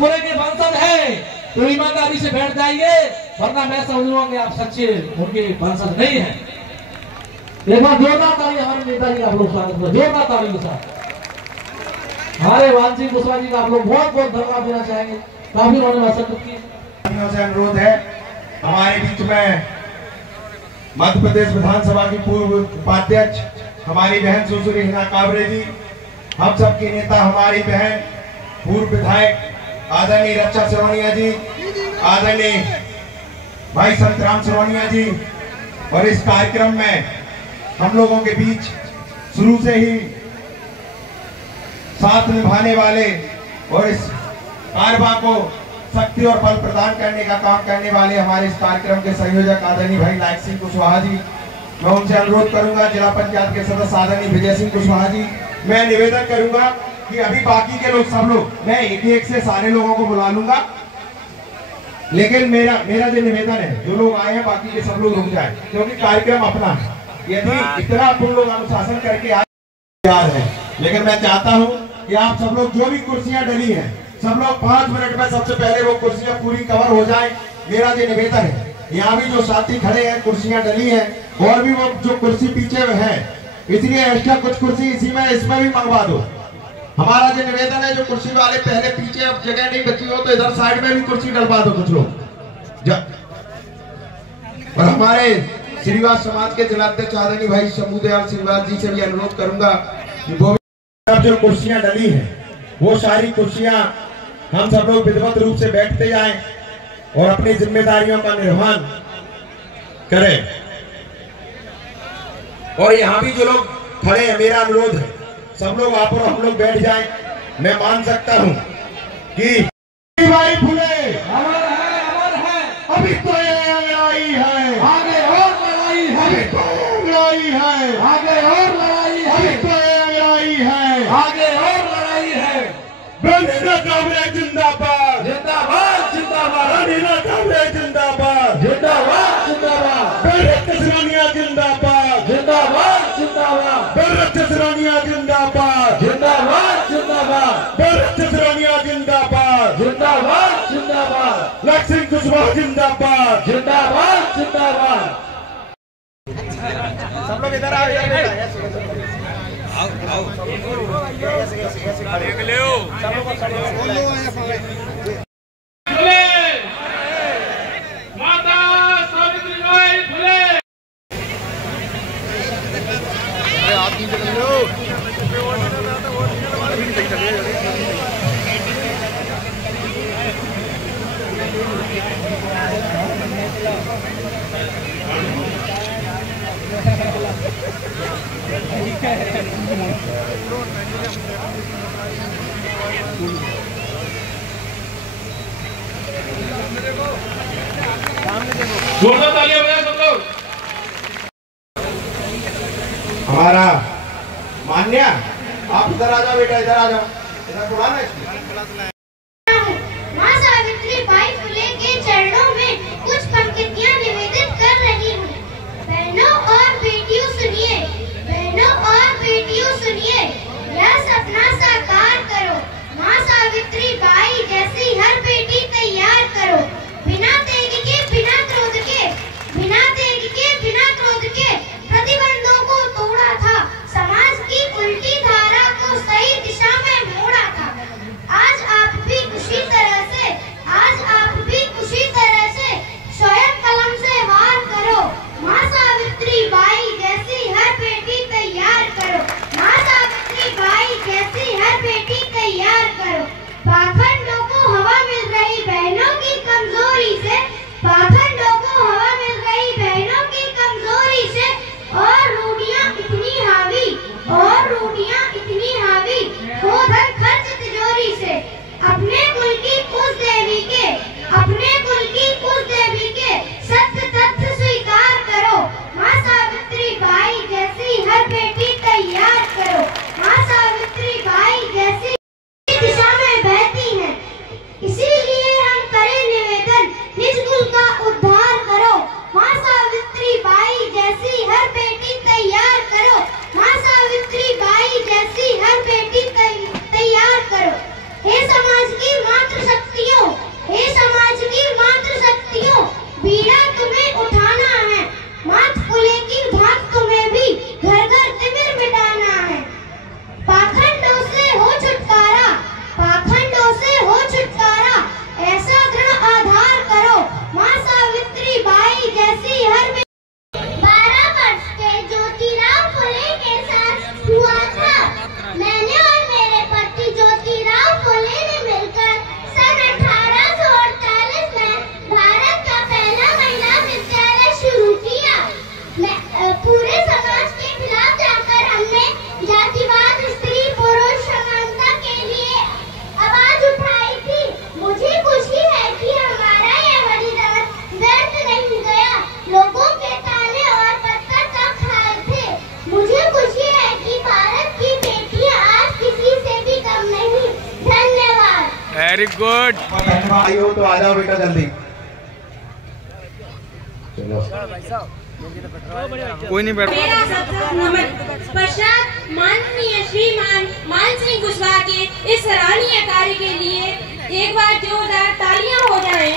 पूरे के वंशज है तो ईमानदारी से बैठ जाइए, वरना मैं समझूंगा कि आप सच्चे उनके वंशज नहीं है। एक बार जोरदार ताली हमारे नेताजी का आप लोग स्वागत करें, जोरदार ताली के साथ। हमारे वानसी कुशवाहा जी का आप लोग बहुत बहुत धन्यवाद देना चाहेंगे, काफी उन्होंने भाषण की। अनुरोध है हमारे बीच में मध्य प्रदेश विधानसभा की पूर्व उपाध्यक्ष हमारी बहन सुश्री हिना काबरे जी, हम सबकी नेता हमारी बहन पूर्व विधायक आदरणीय रक्षा सिरोनिया जी, आदरणीय भाई संतराम सिरोनिया जी, और इस कार्यक्रम में हम लोगों के बीच शुरू से ही साथ निभाने वाले और इस कार्यक्रम को शक्ति और बल प्रदान करने का काम करने वाले हमारे इस कार्यक्रम के संयोजक आदरणीय भाई लायक सिंह कुशवाहा जी, मैं उनसे अनुरोध करूंगा। जिला पंचायत के सदस्य आदरणीय विजय सिंह कुशवाहा जी, मैं निवेदन करूंगा कि अभी बाकी के लोग सब लोग, मैं एक एक से सारे लोगों को बुला लूंगा, लेकिन मेरा जो निवेदन है, जो लोग आए हैं बाकी के सब लोग रुक जाए, क्योंकि कार्यक्रम अपना है। यदि इतना तुम लोग अनुशासन करके आए तैयार है, लेकिन मैं चाहता हूं कि आप सब लोग जो भी कुर्सियां डली हैं, सब लोग 5 मिनट में सबसे पहले वो कुर्सियां पूरी कवर हो जाए। मेरा जो निवेदन है, यहाँ भी जो साथी खड़े हैं कुर्सियां डली हैं, और भी वो जो कुर्सी पीछे है, इसलिए एक्स्ट्रा कुछ कुर्सी इसमें भी मंगवा दो। हमारा जो निवेदन है, जो कुर्सी वाले पहले पीछे अब जगह नहीं बची हो तो इधर साइड में भी कुर्सी डलवा दो कुछ लोग। और हमारे श्रीवास समाज के जिलाध्यक्ष आदरणीय भाई शंभुदयाल श्रीवास जी से भी अनुरोध करूंगा कि वो जो कुर्सियां डली हैं, वो सारी कुर्सियां हम सब लोग विधिवत रूप से बैठते जाएं और अपनी जिम्मेदारियों का निर्वहन करें। और यहाँ भी जो लोग खड़े हैं, मेरा अनुरोध है सब लोग आप और हम लोग बैठ जाएं। मैं मान सकता हूं कि भाई फुले अमर है, अभी तो ये लड़ाई है, आगे और लड़ाई है, अभी तो ये लड़ाई है, आगे और लड़ाई अभी है, तो ये लड़ाई है, आगे और लड़ाई है। हिना काबरे जिंदाबाद, जिंदाबाद जिंदाबाद, हिना काबरे जिंदाबाद, जिंदाबाद जिंदाबाद, रक्षा सिरोनिया जिंदाबाद, जिंदाबाद जिंदाबाद, रक्षा सिरोनिया जिंदाबाद, जिंदाबाद जिंदाबाद, रक्षा सिरोनिया जिंदाबाद, जिंदाबाद जिंदाबाद, लायक सिंह कुशवाहा जिंदाबाद, जिंदाबाद जिंदाबाद। सब लोग इधर आओ, माता सावित्रीबाई फुले। जोरदार तालियां बजाएं सब लोग। हमारा मान्या, आप इधर आ जाओ बेटा, इधर आ जाओ, इधर बुलाना इसको। मां सावित्रीबाई फुले के चरणों में कुछ पंक्तियां निवेदित कर रही हूँ। बहनों और बेटियों सुनिए, बहनों और बेटियों सुनिए, यह सपना साकार करो, मां सावित्रीबाई जैसी हर बेटी तैयार करो। बिना तेग के, बिना क्रोध के, बिना तेग के, बिना क्रोध के प्रतिबंधों को तोड़ा था, समाज की उल्टी धारा को सही दिशा में गुड। आई हो तो आ जाओ बेटा जल्दी। चलो कोई नहीं बैठ। मेरा सबसे नमन पश्चात माननीय श्रीमान मान सिंह कुशवाहा के इस सराहनीय कार्य के लिए एक बार जोरदार तालियां हो जाएं।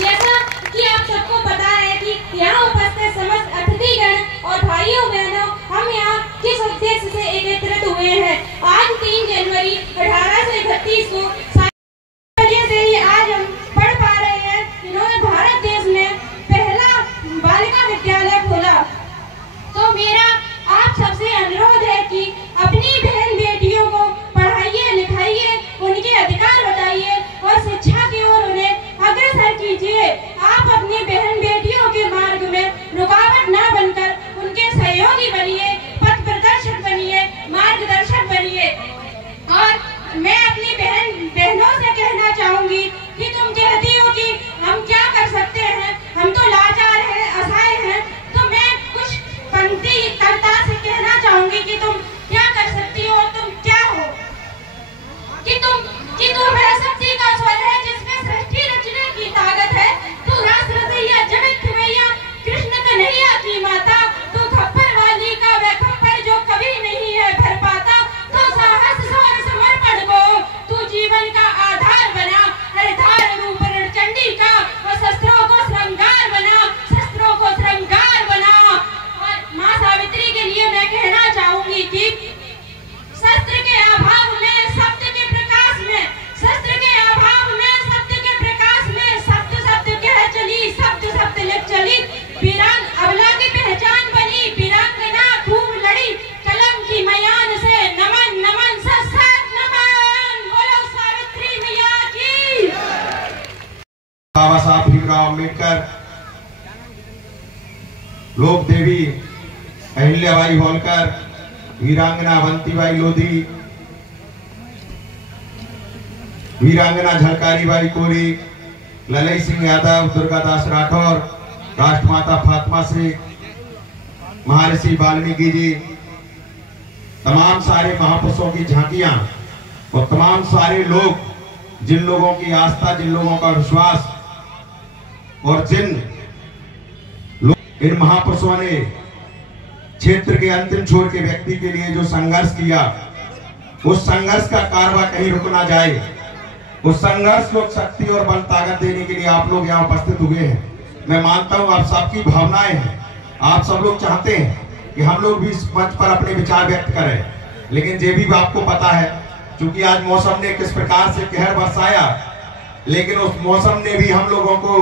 जैसा कि आप सबको पता है कि यहाँ उपस्थित समस्त अतिथिगण और भाइयों बहनों, हम यहाँ किस उद्देश्य से एकत्रित हुए हैं। आज 3 जनवरी 1831 को वजह से ही आज हम पढ़ पा रहे हैं। इन्होंने भारत देश में पहला बालिका विद्यालय खोला। तो मेरा आप सबसे अनुरोध है कि अपनी बहन बेटियों को पढ़ाइए, लिखाइए, उनके अधिकार बताइए और शिक्षा की ओर उन्हें अग्रसर कीजिए। आप अपनी बहन बेटियों के मार्ग में रुकावट न बनकर उनके सहयोगी बनिए, पथ प्रदर्शक बनिए, मार्गदर्शक बनिए। और मैं अपनी बहनों से कहना चाहूंगी कि तुम कहती हो कि हम क्या कर सकते हैं, हम तो लाचार हैं, असहाय हैं, तो मैं कुछ पंक्ति कविता से कहना चाहूंगी कि तुम क्या कर सकती हो और तुम क्या हो। कि तू वह शक्ति का स्वर है जिसमें सृष्टि रचने की ताकत है। तू राष्ट्र दैया जगत खिवैया कृष्ण कन्हैया की माता। तू खप्पर वाली का वह खप्पर जो कभी नहीं है भर पाता। तो साहस शौर्य समर्पण को तू जीवन का आधार बना। हर धार रूप चंडी का और शस्त्रों को श्रृंगार बना, शस्त्रों को श्रृंगार बना। और माँ सावित्री के लिए मैं कहना चाहूंगी कि शस्त्र के अभाव में सत्य के प्रकाश में, शस्त्र के अभाव में सत्य के प्रकाश में, सत्य सत्य कह चली, सत्य सत्य लिख चली। वीरांग अबला की पहचान बनी, वीरांगना खूब लड़ी, कलम की मयान से नमन नमन सत्सत नमन। बोलो सावित्री मैया की। बाबा साहब भीमराव अम्बेडकर, लोक देवी अहिल्याबाई होलकर, वीरांगना अवंतीबाई लोधी, वीरांगना झलकारीबाई कोरी, ललई सिंह यादव, दुर्गादास राठौर, राष्ट्रमाता फातिमा श्री, महर्षि वाल्मीकि जी, तमाम सारे महापुरुषों की झांकियां और तमाम सारे लोग, जिन लोगों की आस्था, जिन लोगों का विश्वास और जिन इन महापुरुषों ने क्षेत्र के अंतिम छोर के व्यक्ति के लिए जो संघर्ष किया, उस संघर्ष का कारवा कहीं रुक ना जाए। उस संघर्ष को शक्ति और बल ताकत देने के लिए आप लोग यहाँ उपस्थित हुए हैं। मैं मानता हूँ आप सबकी भावनाएं हैं, आप सब लोग चाहते हैं कि हम लोग भी इस मंच पर अपने विचार व्यक्त करें, लेकिन ये भी आपको पता है क्योंकि आज मौसम ने किस प्रकार से कहर बरसाया, लेकिन उस मौसम ने भी हम लोगों को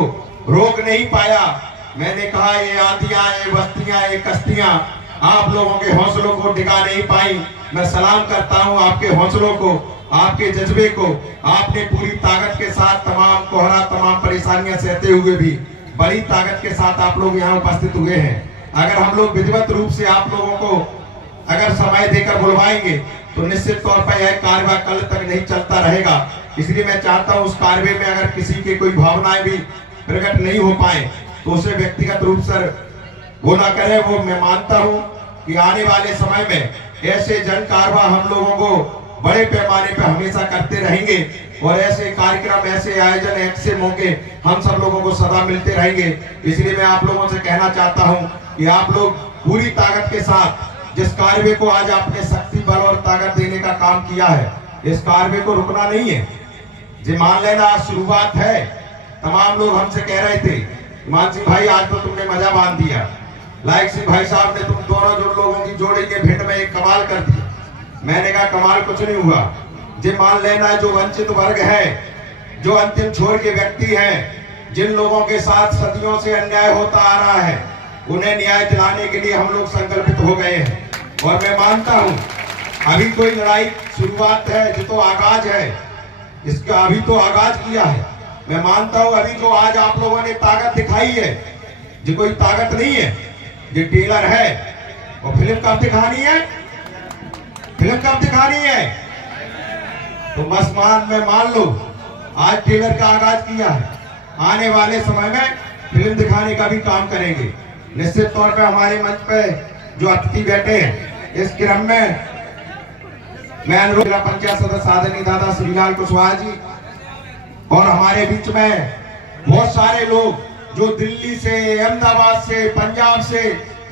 रोक नहीं पाया। मैंने कहा ये आंधियां, ये बस्तियां, ये कश्तियां आप लोगों के हौसलों को टिका नहीं पाई। मैं सलाम करता हूं आपके हौसलों को, आपके जज्बे को। आपने पूरी ताकत के साथ तमाम कोहरा, तमाम परेशानियां सहते हुए भी बड़ी ताकत के साथ आप लोग यहाँ उपस्थित हुए हैं। अगर हम लोग विधिवत रूप से आप लोगों को अगर समय देकर बुलवाएंगे तो निश्चित तौर पर यह कार्य कल तक नहीं चलता रहेगा। इसलिए मैं चाहता हूँ उस कार्य में अगर किसी के कोई भावनाएं भी प्रकट नहीं हो पाए तो उसे व्यक्तिगत रूप से वो ना करे। वो मैं मानता हूँ कि आने वाले समय में ऐसे जन कारवा हम लोगों को बड़े पैमाने पर हमेशा करते रहेंगे और ऐसे कार्यक्रम, ऐसे आयोजन, ऐसे मौके हम सब लोगों को सदा मिलते रहेंगे। इसलिए मैं आप लोगों से कहना चाहता हूँ कि आप लोग पूरी ताकत के साथ जिस कार्य को आज आपने शक्ति, बल और ताकत देने का काम किया है, इस कार्य को रुकना नहीं है। जी मान लेना आज शुरुआत है। तमाम लोग हमसे कह रहे थे मान सिंह भाई आज तो तुमने मजा बांध दिया, लायक सिंह भाई साहब ने तुम दोनों जो लोगों की जोड़ी के भिंड में एक कमाल कर दिया। मैंने कहा कमाल कुछ नहीं हुआ। जी मान लेना जो वंचित वर्ग है, जो अंतिम छोर के व्यक्ति हैं, जिन लोगों के साथ सदियों से अन्याय होता आ रहा है, उन्हें न्याय दिलाने के लिए हम लोग संकल्पित हो गए हैं। और मैं मानता हूं अभी कोई लड़ाई शुरुआत है, जो तो आगाज है, इसका अभी तो आगाज किया है। मैं मानता हूं अभी जो आज आप लोगों ने ताकत दिखाई है, जो कोई ताकत नहीं है, ये टेलर है। और फिल्म कब दिखानी है? फिल्म कब दिखानी है? तो बस मान लो आज टेलर का आगाज किया है, आने वाले समय में फिल्म दिखाने का भी काम करेंगे। निश्चित तौर पे हमारे मंच पे जो अतिथि बैठे हैं, इस क्रम में मैं अनुरोध जिला पंचायत सदस्य आदरणीय दादा श्रीलाल कुशवाहा जी और हमारे बीच में बहुत सारे लोग जो दिल्ली से, अहमदाबाद से, पंजाब से,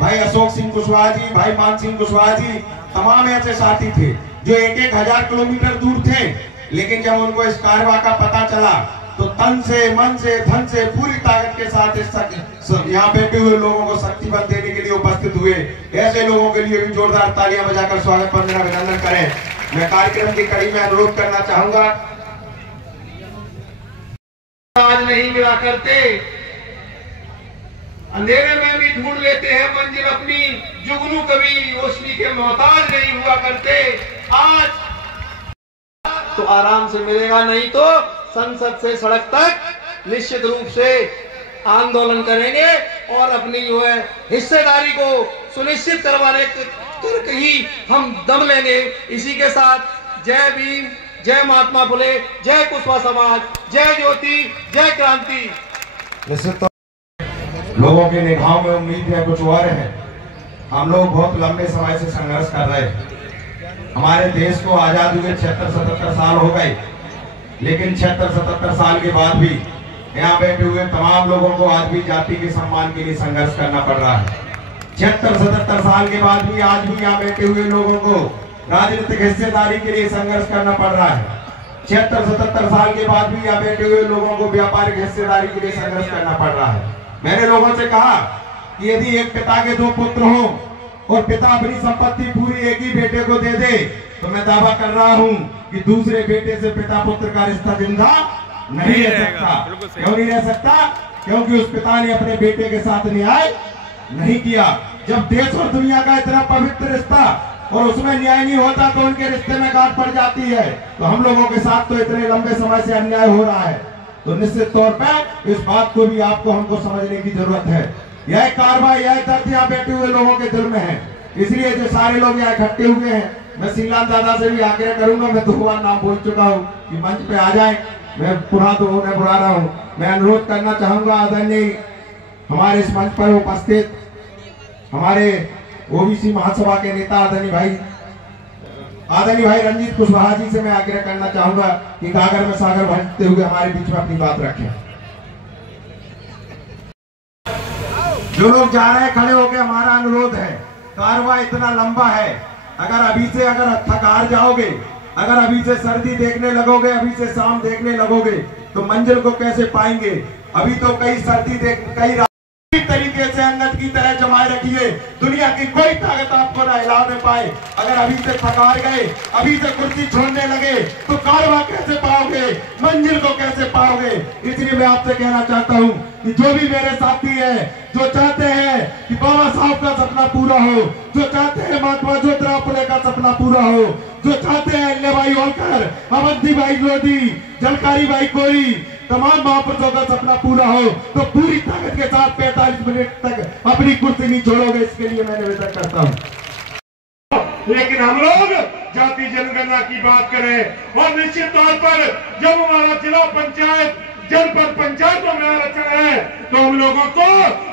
भाई अशोक सिंह कुशवाहा जी, भाई मान सिंह कुशवाहा जी, तमाम ऐसे साथी थे जो 1-1 हजार किलोमीटर दूर थे, लेकिन जब उनको इस कारवा का पता चला तो तन से, मन से, धन से, पूरी ताकत के साथ इस यहाँ बैठे हुए लोगों को शक्ति बल देने के लिए उपस्थित हुए। ऐसे लोगों के लिए भी जोरदार तालियां बजाकर स्वागत वंदना अभिनंदन करें। मैं कार्यक्रम की कड़ी में अनुरोध करना चाहूंगा, आज नहीं मिला करते, अंधेरे में भी ढूंढ लेते हैं मंजिल अपनी, जुगनू कभी रोशनी के मोहताज नहीं हुआ करते। आज तो आराम से मिलेगा, नहीं तो संसद से सड़क तक निश्चित रूप से आंदोलन करेंगे और अपनी जो है हिस्सेदारी को सुनिश्चित करवाने कर ही हम दम लेंगे। इसी के साथ जय भीम, जय महात्मा फुले, जय कुशवाहा समाज, जय ज्योति, जय क्रांति। निश्चित लोगों की निगाहों में उम्मीद है कुछ और है। हम लोग बहुत लंबे समय से संघर्ष कर रहे हैं। हमारे देश को आजाद हुए 76-77 साल हो गए, लेकिन 76-77 साल के बाद भी यहाँ बैठे हुए तमाम लोगों को आज भी जाति के सम्मान के लिए संघर्ष करना पड़ रहा है। 76-77 साल के बाद भी आज भी यहाँ बैठे हुए लोगों को राजनीतिक हिस्सेदारी के लिए संघर्ष करना पड़ रहा है। 76-77 साल के बाद भी यहाँ बैठे हुए लोगों को व्यापारिक हिस्सेदारी के लिए संघर्ष करना पड़ रहा है। मैंने लोगों से कहा कि यदि एक पिता के 2 पुत्र हों और पिता अपनी संपत्ति पूरी एक ही बेटे को दे दे, तो मैं दावा कर रहा हूं कि दूसरे बेटे से पिता पुत्र का रिश्ता जिंदा नहीं रह सकता। क्यों नहीं रह सकता? क्योंकि उस पिता ने अपने बेटे के साथ न्याय नहीं किया। जब देश और दुनिया का इतना पवित्र रिश्ता और उसमें न्याय नहीं होता तो उनके रिश्ते में गांठ पड़ जाती है। तो हम लोगों के साथ तो इतने लंबे समय से अन्याय हो रहा है, तो निश्चित तौर पर इस बात को भी आपको हमको समझने की जरूरत है। यह कार्रवाई, यह दर्द यहाँ बैठे हुए लोगों के दिल में है, इसलिए जो सारे लोग यहाँ इकट्ठे हुए हैं, मैं श्रीलाल दादा से भी आग्रह करूंगा, मैं 2 बार नाम बोल चुका हूँ कि मंच पे आ जाए, मैं पुनः तो उन्हें बुला रहा हूँ। मैं अनुरोध करना चाहूंगा आदरणीय हमारे इस मंच पर उपस्थित हमारे ओबीसी महासभा के नेता आदरणीय भाई रंजीत कुशवाहा जी से मैं आग्रह करना चाहूंगा कि गागर में सागर भरते हुए हमारे बीच में अपनी बात रखें। जो लोग जा रहे हैं खड़े होकर, हमारा अनुरोध है, कारवा इतना लंबा है, अगर थक हार जाओगे, अगर अभी से सर्दी देखने लगोगे, अभी से शाम देखने लगोगे, तो मंजिल को कैसे पाएंगे? अभी तो कई तरीके से अंगद की तरह जमाए रखिए, दुनिया की कोई ताकत आपको ना हिला दे पाए। अगर अभी से थकार गए, अभी से कुर्सी छोड़ने लगे, तो कारवा कैसे पाओगे? मंजिल को कैसे पाओगे? इसलिए मैं आपसे कहना चाहता हूँ कि जो भी मेरे साथी हैं, जो चाहते हैं कि बाबा साहब का सपना पूरा हो, जो चाहते हैं महात्मा ज्योतिराव फुले का सपना पूरा हो, जो चाहते हैं अल्ले भाई होलकर, अवंती भाई लोधी, झलकारी भाई कोरी, तमाम महापुरुषों का सपना पूरा हो, तो पूरी ताकत के साथ 45 मिनट तक अपनी कुर्सी नहीं छोड़ोगे। इसके लिए मैं निवेदन करता हूँ। लेकिन हम लोग जाति जनगणना की बात करें और निश्चित तौर पर जब हमारा जिला पंचायत, जनपद पंचायतों में आरक्षण है, तो हम लोगों को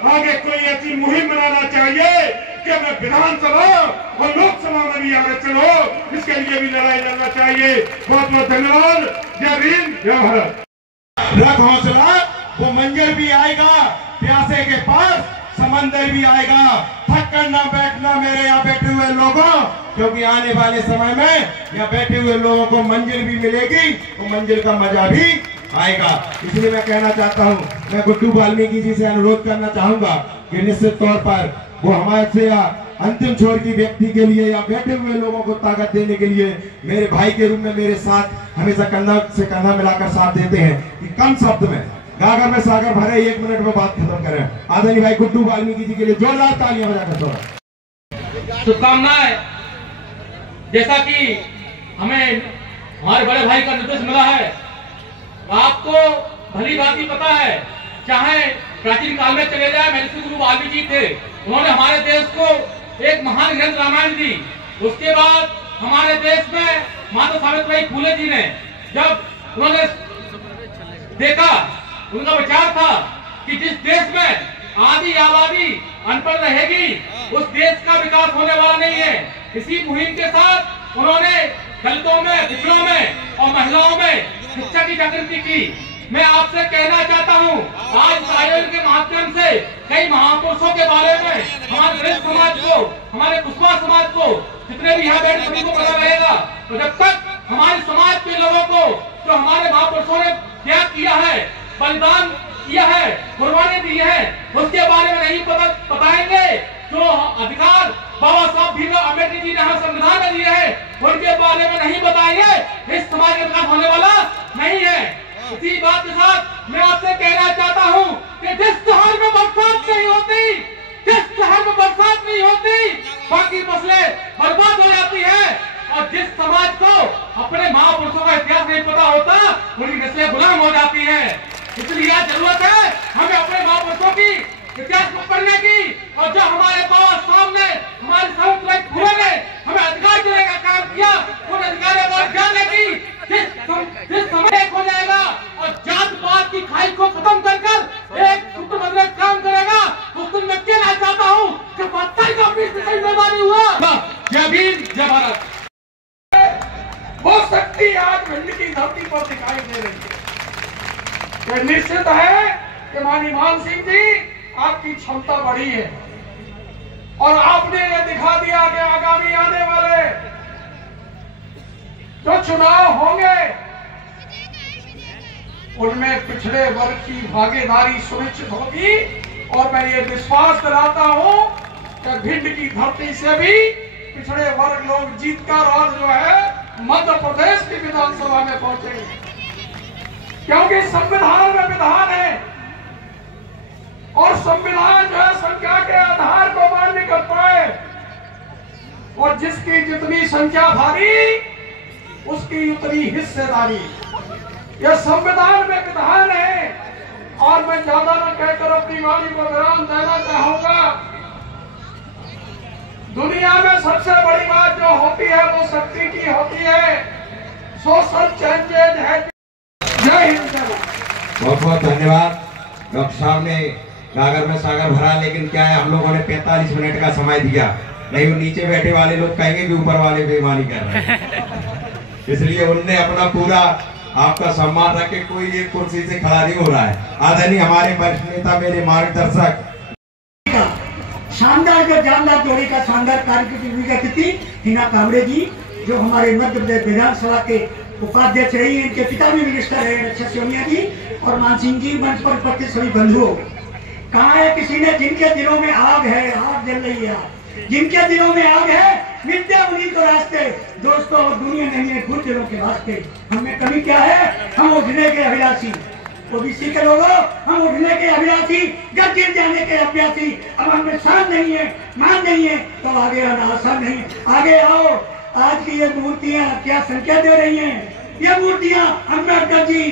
आगे कोई ऐसी मुहिम बनाना चाहिए कि हमें विधानसभा और लोकसभा में भी आरक्षण हो। इसके लिए भी लड़ाई लड़ना चाहिए। बहुत बहुत धन्यवाद। जय भीम, जय भारत। रख हौसला, वो मंजर भी आएगा, प्यासे के पास समंदर भी आएगा। थक कर ना बैठना मेरे यहाँ बैठे हुए लोगों, क्योंकि आने वाले समय में यहाँ बैठे हुए लोगों को मंजिल भी मिलेगी, वो मंजिल का मजा भी आएगा। इसलिए मैं कहना चाहता हूँ, मैं गुड्डू वाल्मीकि जी से अनुरोध करना चाहूंगा कि निश्चित तौर पर वो हमारे से अंतिम छोर की व्यक्ति के लिए या बैठे हुए लोगों को ताकत देने के लिए मेरे भाई के रूप में मेरे साथ हमेशा कंधा से कंधा मिलाकर साथ देते हैं कि कम शब्द में गागर में सागर भरे 1 मिनट में बात खत्म करें। आदरणीय भाई गुड्डू वाल्मीकि जी के लिए जोरदार तालियां बजाकर थोड़ा शुभकामनाएं। जैसा कि हमें हमारे बड़े भाई का निर्देश मिला है, आपको भली भांति पता है, चाहे प्राचीन काल में चले जाए, महर्षि गुरु वाल्मीकि जी थे, उन्होंने हमारे देश को एक महान ग्रंथ रामायण दी। उसके बाद हमारे देश में माता सावित्रीबाई फुले जी ने जब उन्होंने देखा, उनका विचार था कि जिस देश में आधी आबादी अनपढ़ रहेगी, उस देश का विकास होने वाला नहीं है। इसी मुहिम के साथ उन्होंने दलितों में, पिछड़ों में और महिलाओं में शिक्षा की जागृति की। मैं आपसे कहना चाहता हूँ, आज इस आयोजन के माध्यम से कई महापुरुषों के बारे में हमारे दलित समाज को, हमारे कुशवाहा समाज को, जितने भी यहाँ बैठे सभी को पता रहेगा। तो जब तक हमारे समाज के लोगों को जो हमारे महापुरुषों ने त्याग किया है, बलिदान किया है, कुर्बानी दी है, उसके बारे में नहीं बताएंगे, जो अधिकार बाबा साहब भीमराव अम्बेडकर जी ने हमें संविधान में दिए हैं, उनके बारे में नहीं बताएंगे, इस समाज का विकास होने वाला नहीं है। इसी बात के साथ मैं आपसे कहना चाहता हूँ कि जिस शहर में बरसात नहीं होती, जिस शहर में बरसात नहीं होती, बाकी फसलें बर्बाद हो जाती है, और जिस समाज को अपने महापुरुषों का इतिहास नहीं पता होता, उनकी नस्लें गुलाम हो जाती है। इसलिए आज जरूरत है हमें अपने महापुरुषों की इतिहास को पढ़ने की, और जो हमारे बाबा साहब ने, हमारे सावित्रीबाई फुले ने हमें अधिकार देने का काम किया, उन अधिकारों को जानने की। जिस समय एक हो जाएगा और जात पात की खाई को खत्म कर एक सूत्र बदले काम करेगा, उस दिन मैं कहना चाहता हूँ कि 72 का अपनी जिम्मेदारी हुआ। जय भीम, जय भारत। वो शक्ति आज भिंड की धरती पर दिखाई दे रही है। ये निश्चित है कि माननीय मान सिंह जी, आपकी क्षमता बढ़ी है और आपने ये दिखा दिया कि आगामी आने वाले जो चुनाव होंगे उनमें पिछड़े वर्ग की भागीदारी सुनिश्चित होगी। और मैं ये विश्वास कराता हूं कि भिंड की धरती से भी पिछड़े वर्ग लोग जीतकर और जो है मध्य प्रदेश की विधानसभा में पहुंचेंगे, क्योंकि संविधान में विधान है और संविधान जो है संख्या के आधार को मान्य करता है, और जिसकी जितनी संख्या भारी उसकी उतनी हिस्सेदारी। यह संविधान में विधान है। और मैं ज्यादा न कहकर अपनी वाणी को विराम देना चाहूंगा। दुनिया में सबसे बड़ी बात जो होती है वो शक्ति की होती है, सोशल चेंजेज है। जय हिंद। बहुत बहुत धन्यवाद। डॉक्टर साहब ने गागर में सागर भरा, लेकिन क्या है, हम लोगों ने 45 मिनट का समय दिया, नहीं वो नीचे बैठे वाले लोग कहेंगे कि ऊपर वाले बेईमानी कर रहे हैं। इसलिए उनने अपना पूरा आपका सम्मान रख के कोई एक कुर्सी से खड़ा नहीं हो रहा है। आदरणीय हमारे वरिष्ठ नेता, मेरे मार्गदर्शक, शानदार जो जानदार जोड़ी का शानदार कार्यक्रम थी हिना कांबड़े जी, जो हमारे मध्य प्रदेश विधानसभा के उपाध्यक्ष रही है, इनके पिता भी मिनिस्टर रहे सोनिया जी, और मानसिंह जी, मंच पर उपस्थित सभी बंधुओं। कहा है किसी ने, जिनके दिलों में आग है, आग जल रही है, जिनके दिलों में आग है, मिलते हैं उन्हीं को रास्ते। दोस्तों, दुनिया नहीं है खुद दिलों के वास्ते। हमें कमी क्या है, हम उठने के अभिलाषी, ओबीसी के लोगों, हम उठने के अभिलाषी, जब गिर जाने के अभ्यासी। अब हमें शान नहीं है, मान नहीं है, तो आगे आना आसान नहीं। आगे आओ। आज की ये मूर्तियां क्या संख्या दे रही हैं। ये मूर्तियां अम्बेडकर जी,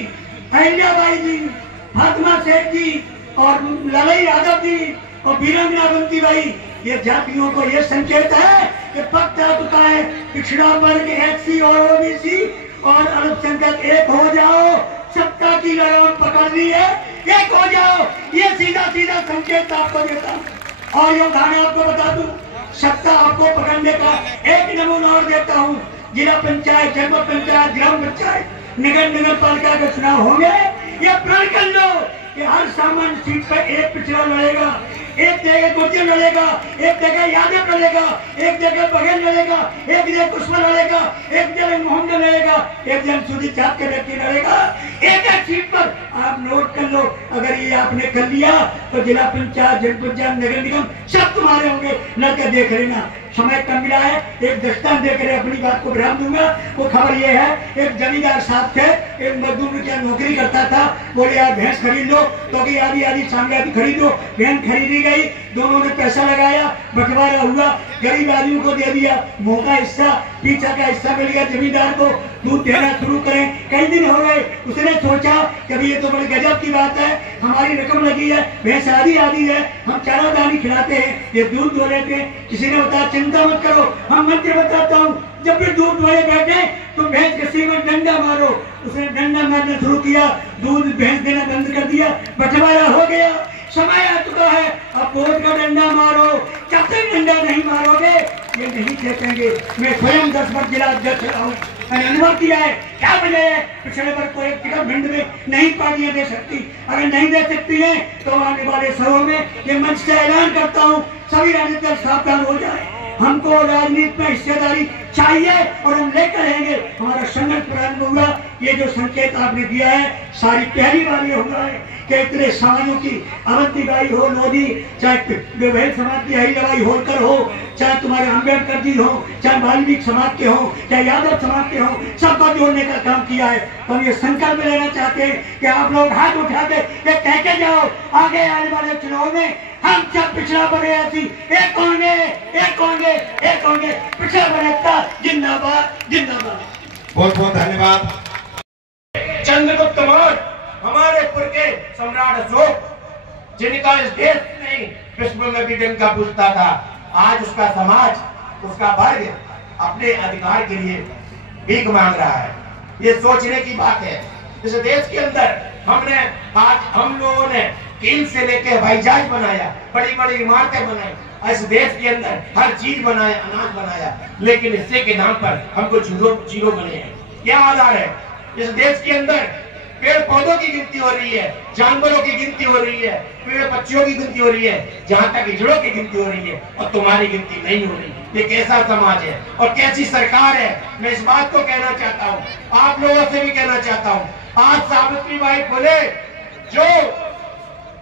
अहिल्याबाई जी, फातिमा शेख जी और लाला यादव जी और वीरांगना बंसीबाई, ये जातियों को ये संकेत है कि पक्ष आ चुका है। पिछड़ा वर्ग एससी और ओबीसी और अल्पसंख्यक एक हो जाओ, सत्ता की लगाम पकड़नी है, एक हो जाओ। ये सीधा सीधा संकेत आपको देता हूँ। और ये उदाहरण आपको बता दूं, सत्ता आपको पकड़ने का एक नमूना और देता हूँ। जिला पंचायत, जनपद पंचायत, ग्राम पंचायत, नगर पालिका के चुनाव होंगे, ये प्रण कर लो कि हर सामान्य सीट पर एक पिछड़ा लड़ेगा, एक जगह गुर्जर लड़ेगा, एक जगह यादव लड़ेगा, एक जगह बघेल लड़ेगा, एक जगह कुशवाहा लड़ेगा, एक जगह मोहम्मद लड़ेगा, एक जगह सूदी चाप के व्यक्ति लड़ेगा। एक एक सीट पर आप नोट कर लो। अगर ये आपने कर लिया तो जिला पंचायत, जनपद पंचायत, नगर निगम सब तुम्हारे होंगे। लड़के देख लेना, समय कम मिला है, एक दस्तान देकर अपनी बात को विराम दूंगा। वो खबर ये है, एक जमींदार साहब थे, एक मजदूर क्या नौकरी करता था, बोले यार भैंस खरीद लो, तो कि आधी आधी सामने आधी खरीदो। भैंस खरीदी गई, दोनों ने पैसा लगाया, बंटवारा हुआ, गरीब आदमियों को दे दिया, मुंह का हिस्सा, पीछा का हिस्सा मिल गया जमींदार को। दूध देना शुरू करें, कई दिन हो गए। उसने सोचा कि ये तो बड़ी गजब की बात है, हमारी रकम लगी है, भैंस आधी आधी है, हम चारा दानी खिलाते हैं, ये दूध दो लेते हैं। किसी ने बताया चिंता मत करो, हम मंत्र बताता हूँ, जब भी दूध वाले बैठे तो भैंस के सिर में डंडा मारो। उसने डंडा मारना शुरू किया, दूध भैंस देना बंद कर दिया, बंटवारा हो गया। समय आ चुका है। अब वोट का डंडा मारो, जब तक डंडा नहीं मारोगे ये नहीं जीतेंगे। मैं स्वयं 10 वर्ष जिला अध्यक्ष रहा हूँ, मैंने अनुभव किया है। क्या वजह है पिछड़े वर्ग को एक टिकट भिंड में नहीं पार्टियां दे सकती। अगर नहीं दे सकती है तो आने वाले समय में ये मंच से ऐलान करता हूँ, सभी राजनीतिक दल सावधान हो जाए। हमको राजनीति में हिस्सेदारी चाहिए और हम लेकर रहेंगे। हमारा संघर्ष प्रारंभ हुआ, ये जो संकेत आपने दिया है सारी पहली बार ये हुआ है कि इतने समाजों की अवंतीबाई हो, लोधी, चाहे बेवहल समाज की अहिल्याबाई होलकर हो, चाहे तुम्हारे अम्बेडकर जी हो, चाहे वाल्मीकि समाज के हो, चाहे यादव समाज के हो, सबको जोड़ने का काम किया है। तो हम ये संकल्प लेना चाहते हैं कि आप लोग हाथ उठा के ये कह के जाओ, आगे आने वाले चुनाव में हम जब पिछड़ा बने ऐसी एक होंगे, एक होंगे, एक होंगे। पिछड़ा बनेगा जिंदाबाद, जिंदाबाद। बहुत बहुत धन्यवाद। चंद्रगुप्त मौर्य हमारे पुर के सम्राट अशोक, जिनका इस देश नहीं विश्व में भी जिनका पूछता था, आज उसका समाज, उसका वर्ग अपने अधिकार के लिए भीख मांग रहा है। ये सोचने की बात है। इस देश के अंदर हम लोगों ने कील से लेकर हवाई जहाज बनाया, बड़ी बड़ी इमारतें बनाई, इस देश के अंदर हर चीज बनाया, अनाज बनाया, लेकिन हिस्से के नाम पर हमको जीरो बने हैं। क्या आधार है? इस देश के अंदर पेड़ पौधों की गिनती हो रही है, जानवरों की गिनती हो रही है, पेड़ पक्षियों की गिनती हो रही है, जहाँ तक हिजड़ों की गिनती हो रही है, और तुम्हारी गिनती नहीं हो रही। ये कैसा समाज है और कैसी सरकार है? मैं इस बात को कहना चाहता हूँ, आप लोगों से भी कहना चाहता हूँ। आज सावित्रीबाई फुले जो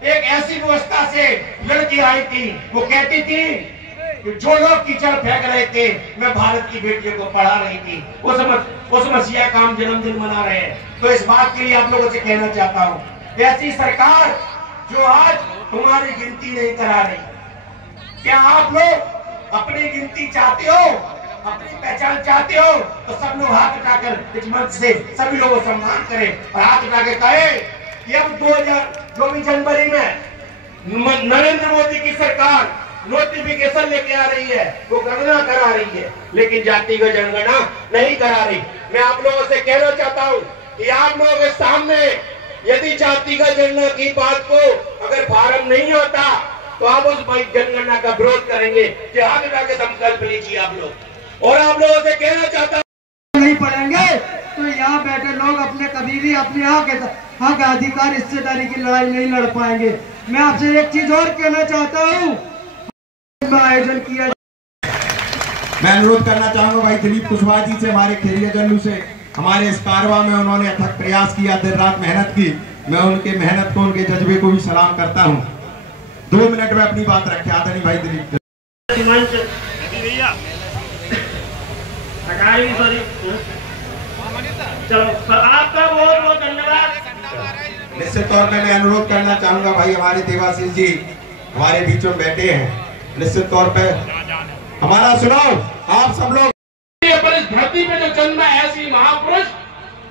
एक ऐसी व्यवस्था से लड़की आई थी, वो कहती थी कि जो लोग कीचड़ फेंक रहे थे, मैं भारत की बेटियों को पढ़ा रही थी, उस मसीहा का हम जन्मदिन मना रहे हैं। तो इस बात के लिए आप लोगों से कहना चाहता हूँ, ऐसी सरकार जो आज तुम्हारी गिनती नहीं करा रही, क्या आप लोग अपनी गिनती चाहते हो, अपनी पहचान चाहते हो? तो सब लोग हाथ उठाकर इस मंच से सभी लोगों को सम्मान करें और हाथ उठा के कहे कि अब 2024 जनवरी में नरेंद्र मोदी की सरकार नोटिफिकेशन लेके आ रही है, वो गणना करा रही है, लेकिन जातिगत जनगणना नहीं करा रही। मैं आप लोगों से कहना चाहता हूँ कि आप लोगों के सामने यदि जातिगत जनगणना की बात को अगर फार्म नहीं होता तो आप उस जनगणना का विरोध करेंगे। हाथ उठा के संकल्प लीजिए आप लोग। और आप लोगों से कहना चाहता हूँ, नहीं पढ़ेंगे तो यहाँ बैठे लोग अपने कभी भी अपने हक अधिकार हिस्सेदारी की लड़ाई नहीं लड़ पाएंगे। मैं आपसे एक चीज और कहना चाहता हूँ, आयोजन किया, मैं अनुरोध करना चाहूंगा भाई दिलीप कुशवाहा जी से, हमारे खेरिया जल्लू से, हमारे इस कारवा में उन्होंने अथक प्रयास किया, दिन रात मेहनत की। मैं उनके मेहनत को, उनके जज्बे को भी सलाम करता हूँ। 2 मिनट में अपनी बात रखे आदरणीय भाई दिलीप। चलो आपका बहुत बहुत धन्यवाद। निश्चित तौर पर मैं अनुरोध करना चाहूंगा भाई, हमारे देवाशीष जी हमारे बीचों बैठे हैं, निश्चित तौर पर हमारा सुनाओ आप सब लोग। पर इस धरती पे जो जन्मा ऐसी महापुरुष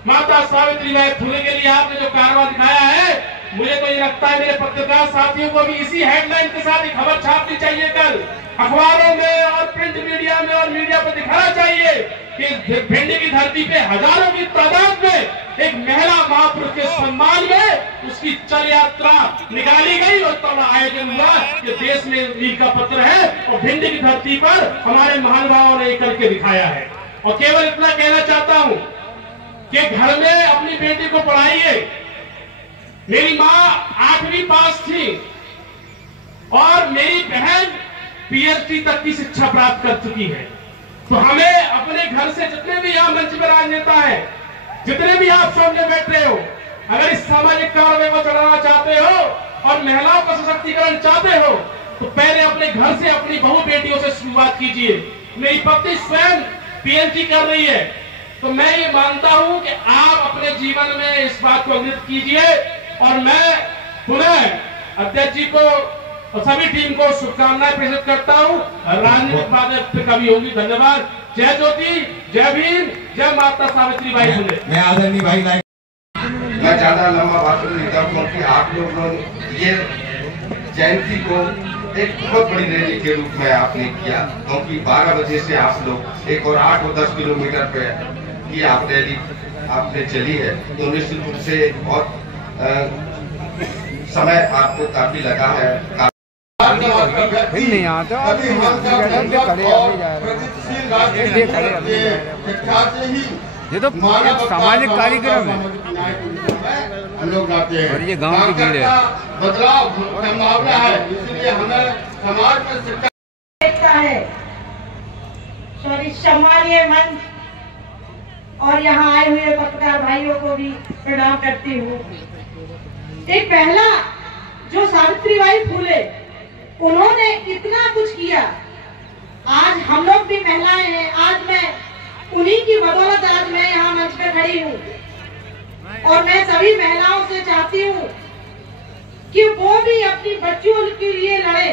माता सावित्रीबाई फुले के लिए आपने जो कारवा दिखाया है, मुझे तो ये लगता है मेरे पत्रकार साथियों को भी इसी हेडलाइन के साथ ही खबर छापनी चाहिए, कल अखबारों में और प्रिंट मीडिया में और मीडिया पर दिखाना चाहिए कि भिंड की धरती पे हजारों की तादाद में एक महिला महापुरुष के सम्मान में उसकी चल यात्रा निकाली गई और तब आयोजन हुआ। ये देश में वीर का पत्र है और भिंड की धरती पर हमारे महानुभावों ने करके दिखाया है। और केवल इतना कहना चाहता हूँ कि घर में अपनी बेटी को पढ़ाइए। मेरी माँ 8वीं पास थी और मेरी बहन PhD तक की शिक्षा प्राप्त कर चुकी है। तो हमें अपने घर से, जितने भी यहाँ मंच पर राजनेता है, जितने भी आप सामने बैठ रहे हो, अगर इस सामाजिक कार्य को चलाना चाहते हो और महिलाओं का सशक्तिकरण चाहते हो तो पहले अपने घर से अपनी बहू बेटियों से शुरुआत कीजिए। मेरी पत्नी स्वयं PhD कर रही है, तो मैं ये मानता हूं कि आप अपने जीवन में इस बात को अग्रहित कीजिए। और मैं पुनः अध्यक्ष जी को और सभी टीम को शुभकामनाएं प्रेषित करता हूं। राजनीतिक बातें कभी होगी। धन्यवाद। जय ज्योति, जय भीम, जय माता सावित्रीबाई फुले। मैं आदरणीय भाई मैं ज्यादा लंबा भाषण नहीं करता क्योंकि आप लोगों ने ये जयंती को एक बहुत बड़ी रैली के रूप में आपने किया, क्योंकि 12 बजे से आप लोग एक और 8 और 10 किलोमीटर पे की आप रैली आपने चली है, तो निश्चित रूप से बहुत समय आपको काफी लगा है। नहीं आता ये तो सामाजिक कार्यक्रम है, हम लोग गाते हैं और ये गांव की भीड़ है। बदलाव संभावना है, इसलिए हमें समाज में शिक्षा है। सॉरी, सम्मानीय मंच और यहाँ आए हुए पत्रकार भाइयों को भी प्रणाम करती हूँ। एक पहला जो सावित्रीबाई फुले, उन्होंने इतना कुछ किया। आज हम लोग भी महिलाएं हैं, आज मैं उन्हीं की बदौलत आज मैं यहाँ मंच पे खड़ी हूँ। और मैं सभी महिलाओं से चाहती हूँ कि वो भी अपनी बच्चियों के लिए लड़े,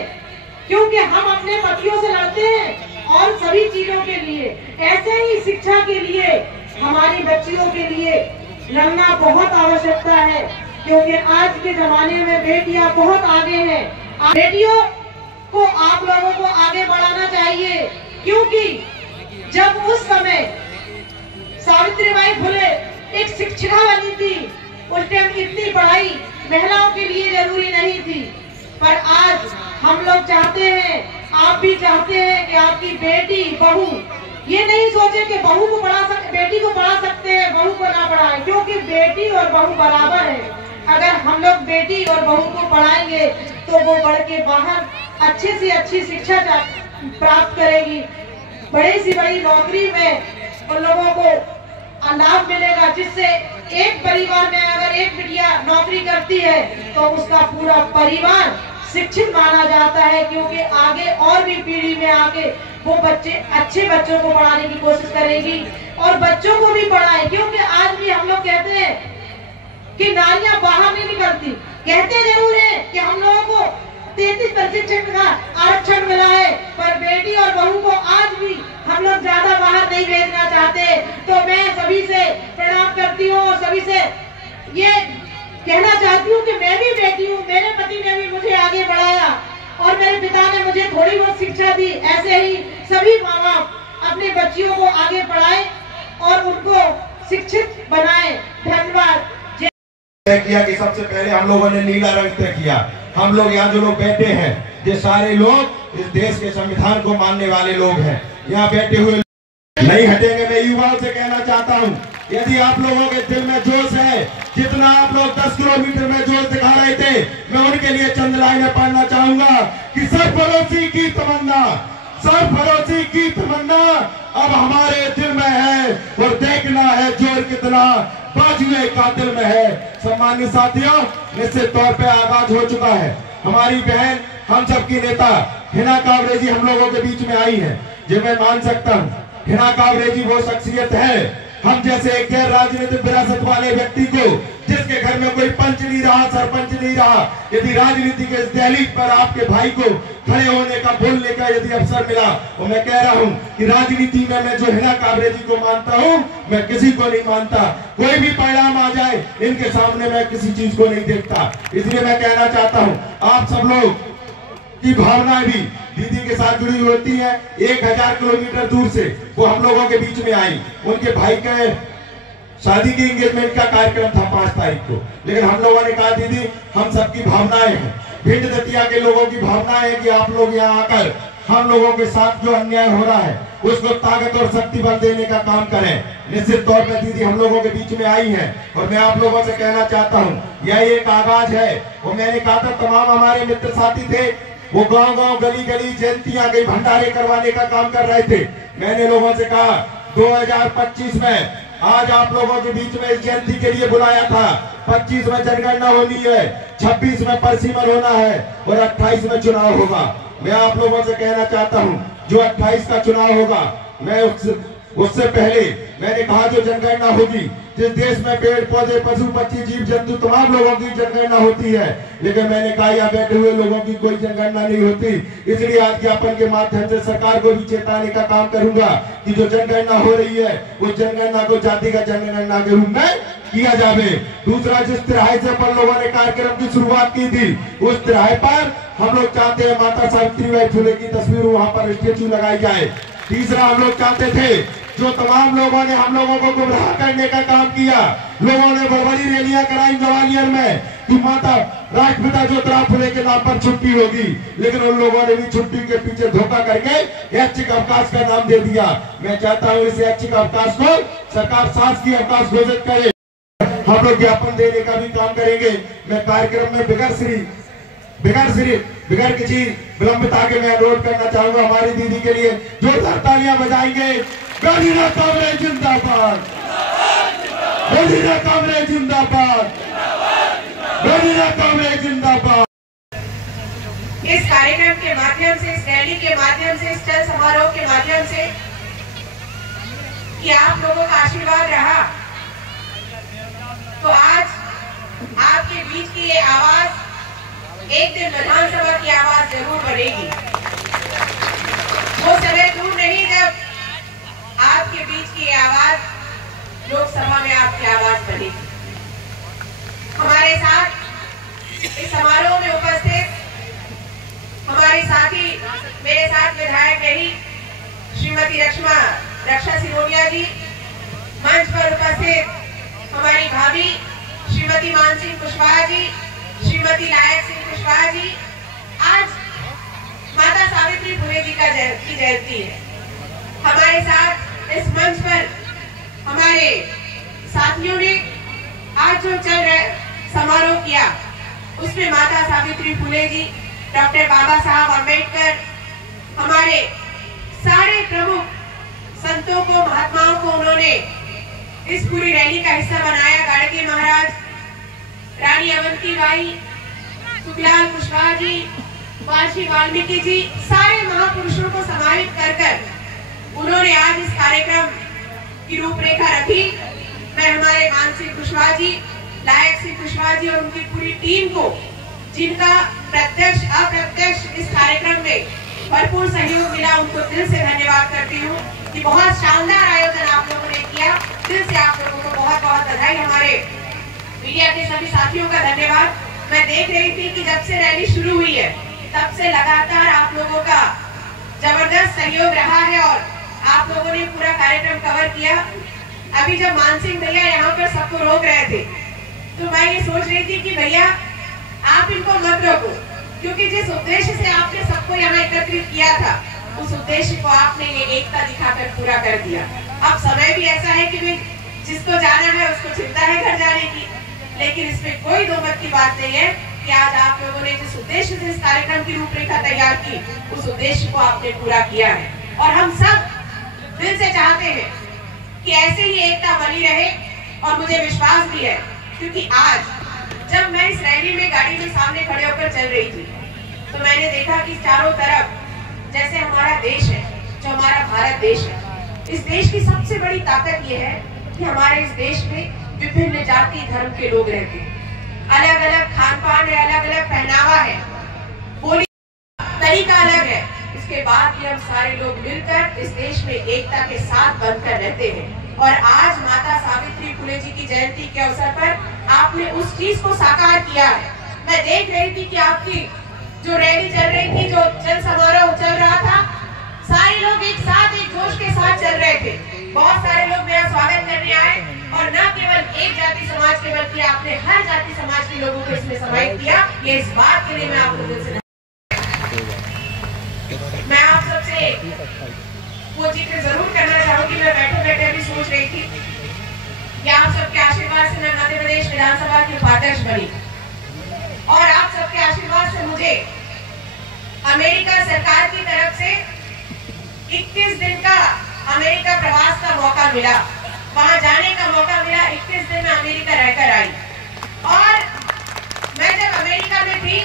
क्योंकि हम अपने पतियों से लड़ते हैं और सभी चीजों के लिए, ऐसे ही शिक्षा के लिए, हमारी बच्चियों के लिए लड़ना बहुत आवश्यकता है। क्योंकि आज के जमाने में बेटियां बहुत आगे हैं। बेटियों को आप लोगों को आगे बढ़ाना चाहिए, क्योंकि जब उस समय सावित्रीबाई फुले एक शिक्षिका बनी थी, उस टाइम इतनी पढ़ाई महिलाओं के लिए जरूरी नहीं थी। पर आज हम लोग चाहते हैं, आप भी चाहते हैं कि आपकी बेटी बहू, ये नहीं सोचे कि बहू को बेटी को पढ़ा सकते हैं, बहू को ना पढ़ाएं, क्योंकि बेटी और बहू बराबर है। अगर हम लोग बेटी और बहू को पढ़ाएंगे तो वो बढ़ के बाहर अच्छे से अच्छी शिक्षा प्राप्त करेगी, बड़ी से बड़ी नौकरी में उन लोगों को लाभ मिलेगा, जिससे एक परिवार में अगर एक बिटिया नौकरी करती है तो उसका पूरा परिवार शिक्षित माना जाता है। क्योंकि आगे और भी पीढ़ी में आके वो अच्छे बच्चों को पढ़ाने की कोशिश करेगी और बच्चों को भी पढ़ाए। क्योंकि आज भी हम लोग कहते हैं कि नारियां बाहर नहीं निकलती, कहते जरूर है कि हम लोगों को 33% का आरक्षण मिला है, पर बेटी और बहू को आज भी हम लोग ज्यादा बाहर नहीं भेजना चाहते। तो मैं सभी से प्रणाम करती हूँ और सभी से ये कहना चाहती हूँ कि मैं भी बेटी हूँ, मेरे पति ने भी मुझे आगे बढ़ाया और मेरे पिता ने मुझे थोड़ी बहुत शिक्षा दी। ऐसे ही सभी माँ बाप अपने बच्चियों को आगे बढ़ाए और उनको शिक्षित बनाए। धन्यवाद। किया कि सबसे पहले हम लोगों ने नीला रंग तय किया। हम लोग यहाँ जो लोग बैठे हैं, ये सारे लोग इस देश के संविधान को मानने वाले लोग हैं। यहाँ बैठे हुए नहीं हटेंगे। मैं युवाओं से कहना चाहता हूँ, यदि आप लोगों के दिल में जोश है, जितना आप लोग 10 किलोमीटर में जोश दिखा रहे थे, मैं उनके लिए चंद लाइनें पढ़ना चाहूंगा कि सरफरोशी की तमन्ना, सरफरोशी की तमन्ना अब हमारे दिल में है और देखना है जोर कितना बाजुए कातिल में है। सम्मानित साथियों, निश्चित तौर पे आगाज हो चुका है। हमारी बहन, हम सबकी नेता हिना कांवरे जी हम लोगों के बीच में आई है, जो मैं मान सकता हूँ। हिना कांवरे जी वो शख्सियत है, हम जैसे एक गैर राजनीतिक विरासत वाले व्यक्ति को, जिसके घर में कोई पंच नहीं रहा, सरपंच नहीं रहा, यदि राजनीति के इस दहलीज पर आपके भाई को खड़े होने का, बोलने का यदि अवसर मिला, तो मैं कह रहा हूं कि राजनीति में मैं जो हिना कांवरे जी को मानता हूं, मैं किसी को नहीं मानता। कोई भी परिणाम आ जाए, इनके सामने मैं किसी चीज को नहीं देखता। इसलिए मैं कहना चाहता हूं, आप सब लोग की भावनाएं भी दीदी के साथ जुड़ी होती है। 1000 किलोमीटर दूर से वो हम लोगों के बीच में आई। उनके भाई के शादी की एंगेजमेंट का कार्यक्रम था 5 तारीख को, लेकिन हम लोगों ने कहा दीदी हम सबकी भावनाएं हैं, भिंड दतिया के लोगों की भावनाएं है कि आप लोग यहाँ आकर हम लोगों के साथ जो अन्याय हो रहा है उसको ताकत और शक्ति बल देने का काम करें। निश्चित तौर पर दीदी हम लोगों के बीच में आई है और मैं आप लोगों से कहना चाहता हूँ, यह एक आगाज है। वो मैंने कहा था, तमाम हमारे मित्र साथी थे, वो गांव-गांव, गली-गली जयंतियां गई भंडारे करवाने का काम कर रहे थे। मैंने लोगों से कहा 2025 में आज आप लोगों के बीच में इस जयंती के लिए बुलाया था। 25 में जनगणना होनी है, 26 में परिसीमन होना है और 28 में चुनाव होगा। मैं आप लोगों से कहना चाहता हूं, जो 28 का चुनाव होगा, मैं उससे पहले मैंने कहा जो जनगणना होगी, जिस देश में पेड़ पौधे, पशु पक्षी, जीव जंतु, तमाम लोगों की जनगणना होती है, लेकिन मैंने कहा यहाँ बैठे हुए लोगों की कोई जनगणना नहीं होती। इसलिए आज ज्ञापन के माध्यम से सरकार को भी चेताने का काम करूंगा कि जो जनगणना हो रही है, उस जनगणना को जातिगत जनगणना के रूप में किया जाए। दूसरा, जिस तिराहे से पर लोगों ने कार्यक्रम की शुरुआत की थी, उस तिराहे पर हम लोग चाहते हैं माता सावित्रीबाई फुले की तस्वीर वहां पर स्टेचू लगाई जाए। तीसरा, हम लोग चाहते थे जो तमाम लोगों ने हम लोगों को गुमराह करने का काम किया। लोगों ने बड़ी रैलियां कराई ग्वालियर में कि माता राष्ट्रपिता ज्योतिराव फुले के नाम पर छुट्टी होगी, लेकिन उन लोगों ने भी छुट्टी के पीछे धोखा करके ऐच्छिक अवकाश का नाम दे दिया। मैं चाहता हूं इस ऐच्छिक अवकाश को सरकार शासकीय अवकाश घोषित करे। हम लोग ज्ञापन देने का भी काम करेंगे। मैं कार्यक्रम में बिगड़ किसी विलंबिता के मैं अनुरोध करना चाहूंगा हमारी दीदी के लिए जोरदार तालियां बजाएंगे। गरीना कांग्रेस जिंदाबाद, गरीना कांग्रेस जिंदाबाद, गरीना कांग्रेस जिंदाबाद। इस कार्यक्रम के माध्यम से, इस रैली के माध्यम से, इस जन समारोह के माध्यम से कि आप लोगों का आशीर्वाद रहा तो आज आपके बीच की ये आवाज एक दिन विधानसभा की आवाज जरूर बनेगी। वो समय दूर नहीं जब आपके बीच की आवाज लोकसभा में आपकी आवाज बनेगी। हमारे साथ इस समारोह में उपस्थित हमारे साथी, मेरे साथ विधायक रही श्रीमती रक्षा सिरोनिया जी, मंच पर उपस्थित हमारी भाभी श्रीमती मानसिंह कुशवाहा जी, श्रीमती लायक सिंह कुशवाहा जी। आज माता सावित्री फुले जी की जयंती है। हमारे साथ इस मंच पर हमारे साथियों ने आज जो चल रहा समारोह किया उसमें माता सावित्री फुले जी, डॉक्टर बाबा साहब अम्बेडकर, हमारे सारे प्रमुख संतों को, महात्माओं को उन्होंने इस पूरी रैली का हिस्सा बनाया। गाड़गे महाराज, रानी अवंतीबाई, सुखलाल कुशवाहा जी, महर्षि वाल्मीकि जी, सारे महापुरुषों को समाहित कर उन्होंने आज इस कार्यक्रम की रूपरेखा रखी। मैं हमारे मानसिंह कुशवाहा जी, लायक सिंह कुशवाहा जी और उनकी पूरी टीम को, जिनका प्रत्यक्ष अप्रत्यक्ष इस कार्यक्रम में भरपूर सहयोग मिला, उनको दिल से धन्यवाद करती हूँ कि बहुत शानदार आयोजन आप लोगों ने किया। दिल से आप लोगों को बहुत बहुत बधाई। हमारे मीडिया के सभी साथियों का धन्यवाद। मैं देख रही थी कि जब से रैली शुरू हुई है तब से लगातार आप लोगों का जबरदस्त सहयोग रहा है और आप लोगों ने पूरा कार्यक्रम कवर किया। अभी जब मानसिंह भैया यहाँ पर सबको रोक रहे थे तो मैं ये सोच रही थी कि भैया आप इनको मत रोको, क्योंकि जिस उद्देश्य से आपने सबको यहाँ एकत्रित किया था उस उद्देश्य को आपने ये एकता दिखाकर पूरा कर दिया। अब समय भी ऐसा है कि जिसको जाना है उसको चिंता है घर जाने की, लेकिन इसमें कोई दो मत की बात नहीं है कि आज आप लोगों ने जिस उद्देश्य से इस कार्यक्रम की रूपरेखा तैयार की उस उद्देश्य को आपने पूरा किया है। और हम सब दिल से चाहते हैं कि ऐसे ही एकता बनी रहे और मुझे विश्वास भी है, क्योंकि आज जब मैं इस रैली में गाड़ी में सामने खड़े होकर चल रही थी तो मैंने देखा कि चारों तरफ जैसे हमारा देश है, जो हमारा भारत देश है, इस देश की सबसे बड़ी ताकत ये है कि हमारे इस देश में विभिन्न जाति धर्म के लोग रहते हैं। अलग अलग खान पान है, अलग अलग पहनावा है, बोली तरीका अलग है, इसके बाद भी हम सारे लोग मिलकर इस देश में एकता के साथ बनकर रहते हैं। और आज माता सावित्री फुले जी की जयंती के अवसर पर आपने उस चीज को साकार किया है। मैं देख रही थी कि आपकी जो रैली चल रही थी, जो जन समारोह चल रहा था, सारे लोग एक साथ एक जोश के साथ चल रहे थे। बहुत सारे लोग मेरा स्वागत करने आए और न केवल एक जाति समाज के बल्कि आपने हर जाति समाज के लोगों को इसमें समाहित किया। ये इस बात के लिए मैं आपको दिल से मैं आप सबसे वो जिक्र जरूर करना चाहूंगी। मैं बैठे बैठे भी सोच रही थी कि आप सबके आशीर्वाद से मैं मध्य प्रदेश विधानसभा की उपाध्यक्ष बनी और आप सबके आशीर्वाद से मुझे अमेरिका सरकार की तरफ से 21 दिन का अमेरिका प्रवास का मौका मिला, वहां जाने का मौका मिला। 21 दिन में अमेरिका रहकर आई और मैं जब अमेरिका में थी,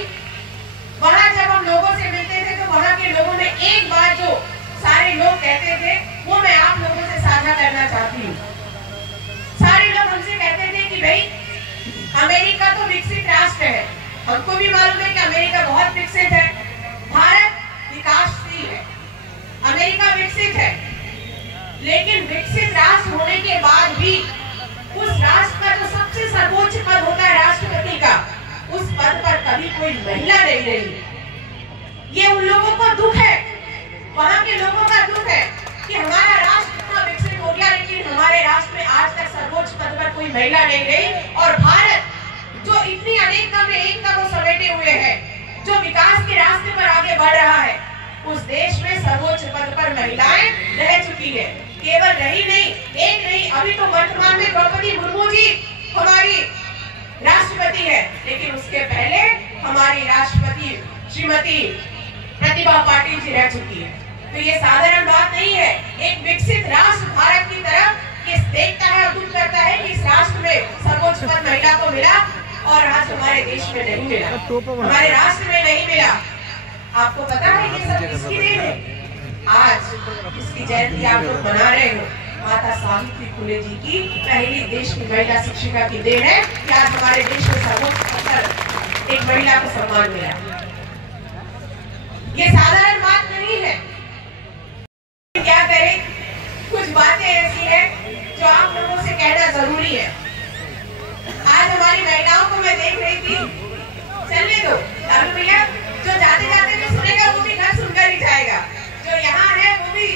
वहां जब हम लोगों से मिलते थे तो वहां के लोगों में एक बात जो सारे लोग कहते थे वो मैं आप लोगों से साझा करना चाहती हूँ। सारे लोग हमसे कहते थे कि भाई अमेरिका तो विकसित राष्ट्र है, हमको भी मालूम है कि अमेरिका बहुत विकसित है, भारत विकासशील है, अमेरिका विकसित है, लेकिन विकसित राष्ट्र होने के बाद भी उस राष्ट्र का जो सबसे सर्वोच्च पद होता है राष्ट्रपति का, उस पद पर कभी कोई महिला नहीं रही। ये उन लोगों को दुख है, वहां के लोगों का दुख है कि हमारा राष्ट्र इतना विकसित हो कोई महिला नहीं रही। और भारत जो इतनी अनेकता में एकता को समेटे हुए है, जो विकास के रास्ते पर आगे बढ़ रहा है, उस देश में सर्वोच्च पद पर महिलाएं रह चुकी है। केवल रही नहीं, एक नहीं, अभी तो वर्तमान में द्रौपदी मुर्मू जी हमारी राष्ट्रपति है, लेकिन उसके पहले हमारी राष्ट्रपति श्रीमती प्रतिभा पाटिल जी रह चुकी है। तो ये साधारण बात नहीं है। एक विकसित राष्ट्र भारत की तरफ किस देखता है और दुख करता है कि इस राष्ट्र में सर्वोच्च पद महिला को मिला और आज हमारे देश में नहीं मिला, हमारे राष्ट्र में नहीं मिला। आपको पता है कि सब किसकी देन है? आज इसकी जयंती आप लोग मना रहे हो, माता सावित्री फुले जी की, पहली देश की महिला शिक्षिका की देन है कि आज हमारे देश में सर्वोच्च पद पर एक महिला को सम्मान मिला। ये साधारण बात नहीं है। क्या करें, कुछ बातें ऐसी है जो आप लोगों से कहना जरूरी है। आज हमारी महिलाओं को मैं देख रही थी, चलने दो लालू भैया, जो जाते जाते भी सुनेगा वो भी घर सुनकर ही जाएगा, जो यहाँ है वो भी